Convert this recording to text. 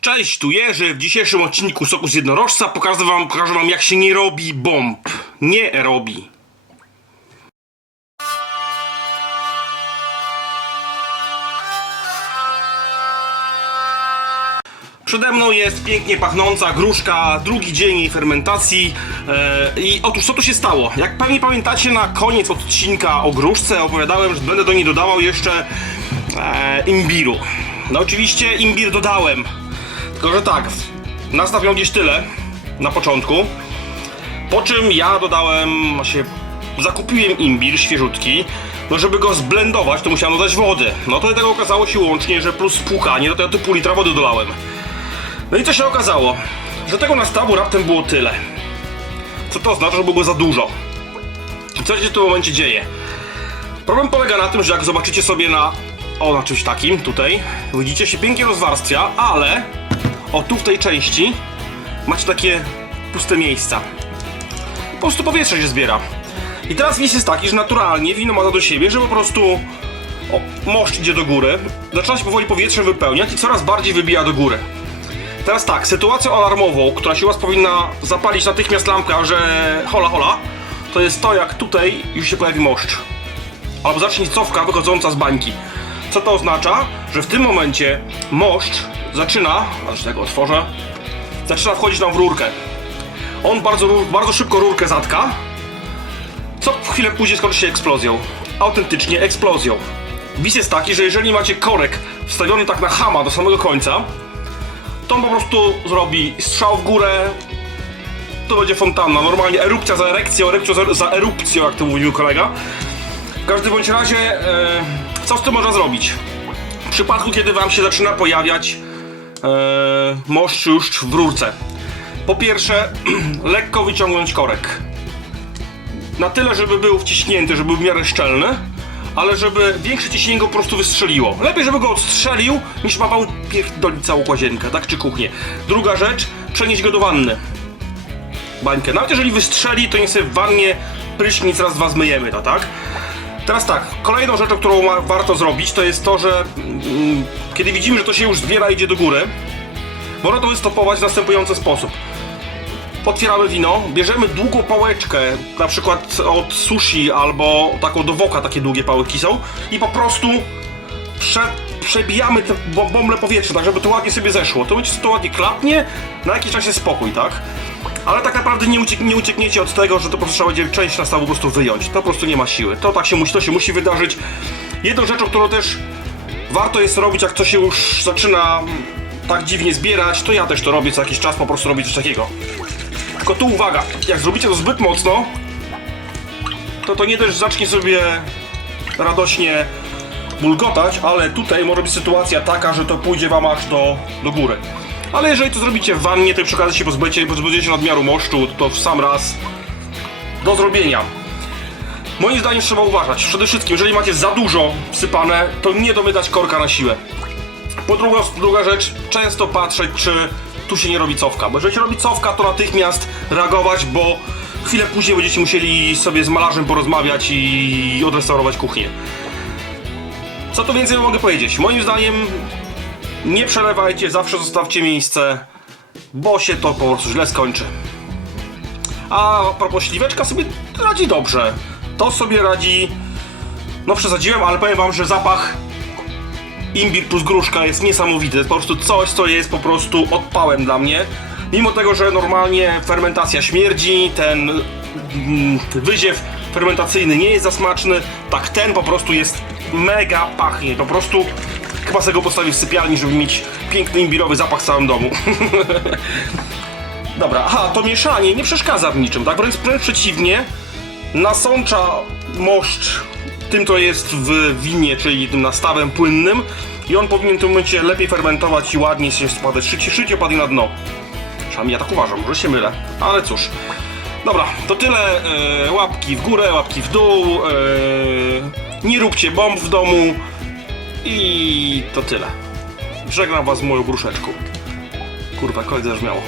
Cześć, tu Jerzy. W dzisiejszym odcinku Soku z Jednorożca pokażę wam, pokażę wam jak się nie robi bomb. Nie robi. Przede mną jest pięknie pachnąca gruszka, drugi dzień jej fermentacji. E, I otóż co tu się stało? Jak pewnie pamiętacie, na koniec odcinka o gruszce opowiadałem, że będę do niej dodawał jeszcze e, imbiru. No oczywiście imbir dodałem. Tylko, że tak, nastaw ją gdzieś tyle na początku. Po czym ja dodałem, zakupiłem imbir świeżutki. No żeby go zblendować, to musiałem dodać wody. No to do tego okazało się łącznie, że plus płukanie, do tego to pół litra wody dolałem. No i co się okazało? Że tego nastawu raptem było tyle. Co to oznacza, że było za dużo. I co się w tym momencie dzieje? Problem polega na tym, że jak zobaczycie sobie na... O, na czymś takim, tutaj, widzicie, się pięknie rozwarstwia, ale... O, tu w tej części macie takie puste miejsca. Po prostu powietrze się zbiera. I teraz wis jest taki, że naturalnie wino ma to do siebie, że po prostu o, moszcz idzie do góry, zaczyna się powoli powietrzem wypełniać i coraz bardziej wybija do góry. Teraz tak, sytuacją alarmową, która się u was powinna zapalić natychmiast lampka, że hola hola, to jest to jak tutaj już się pojawi moszcz. Albo zacznie cofka wychodząca z bańki. Co to oznacza? Że w tym momencie moszcz zaczyna, aż tego otworzę, zaczyna wchodzić nam w rurkę. On bardzo, bardzo szybko rurkę zatka, co chwilę później skończy się eksplozją. Autentycznie eksplozją. Wis jest taki, że jeżeli macie korek wstawiony tak na hama do samego końca, to on po prostu zrobi strzał w górę, to będzie fontanna. Normalnie erupcja za erekcją, erupcja za, za erupcją, jak to mówił kolega. W każdym bądź razie, e, co z tym można zrobić? W przypadku, kiedy wam się zaczyna pojawiać moszcz już w rurce. Po pierwsze, lekko wyciągnąć korek. Na tyle, żeby był wciśnięty, żeby był w miarę szczelny, ale żeby większe ciśnienie go po prostu wystrzeliło. Lepiej, żeby go odstrzelił, niż ma wam pierdolić całą łazienkę, tak czy kuchnię. Druga rzecz, przenieść go do wanny. Bańkę. Nawet jeżeli wystrzeli, to niech sobie w wannie prysznic raz, dwa zmyjemy to, tak? Teraz tak, kolejną rzeczą, którą ma, warto zrobić, to jest to, że mm, kiedy widzimy, że to się już zbiera idzie do góry, można to wystopować w następujący sposób. Otwieramy wino, bierzemy długą pałeczkę, na przykład od sushi albo taką do woka takie długie pałeczki są i po prostu prze, przebijamy te bo- bąble powietrza, tak żeby to ładnie sobie zeszło. To będzie to ładnie klapnie, na jakiś czas jest spokój, tak? Ale tak naprawdę nie, uciek, nie uciekniecie od tego, że to po prostu trzeba będzie część nastawu po prostu wyjąć. To po prostu nie ma siły. To tak się musi, to się musi wydarzyć. Jedną rzeczą, którą też warto jest robić, jak to się już zaczyna tak dziwnie zbierać, to ja też to robię co jakiś czas, po prostu robić coś takiego. Tylko tu uwaga, jak zrobicie to zbyt mocno, to to nie też zacznie sobie radośnie bulgotać, ale tutaj może być sytuacja taka, że to pójdzie wam aż do, do góry. Ale jeżeli to zrobicie w wannie, to przy okazji się pozbędziecie, pozbędziecie nadmiaru moszczu, to w sam raz do zrobienia. Moim zdaniem trzeba uważać. Przede wszystkim, jeżeli macie za dużo wsypane, to nie domykać korka na siłę. Po druga, druga rzecz, często patrzeć, czy tu się nie robi cofka. Bo jeżeli się robi cofka, to natychmiast reagować, bo chwilę później będziecie musieli sobie z malarzem porozmawiać i odrestaurować kuchnię. Co tu więcej mogę powiedzieć? Moim zdaniem nie przelewajcie, zawsze zostawcie miejsce, bo się to po prostu źle skończy. A propos śliweczka sobie radzi dobrze. To sobie radzi... No przesadziłem, ale powiem wam, że zapach imbir plus gruszka jest niesamowity. To jest po prostu coś, co jest po prostu odpałem dla mnie. Mimo tego, że normalnie fermentacja śmierdzi, ten mm, wyziew fermentacyjny nie jest za smaczny, tak ten po prostu jest mega pachnie. Po prostu chyba sobie go postawię w sypialni, żeby mieć piękny imbirowy zapach w całym domu. Dobra, aha, to mieszanie nie przeszkadza w niczym, tak? Wręcz, wręcz przeciwnie, nasącza moszcz tym, co jest w winie, czyli tym nastawem płynnym i on powinien w tym momencie lepiej fermentować i ładniej się spadać. Szycie, szycie padnie na dno. Przynajmniej ja tak uważam, może się mylę, ale cóż. Dobra, to tyle. E, łapki w górę, łapki w dół. E, nie róbcie bomb w domu. I to tyle. Żegnam was moją gruszeczką. Kurwa, koledzy aż miało.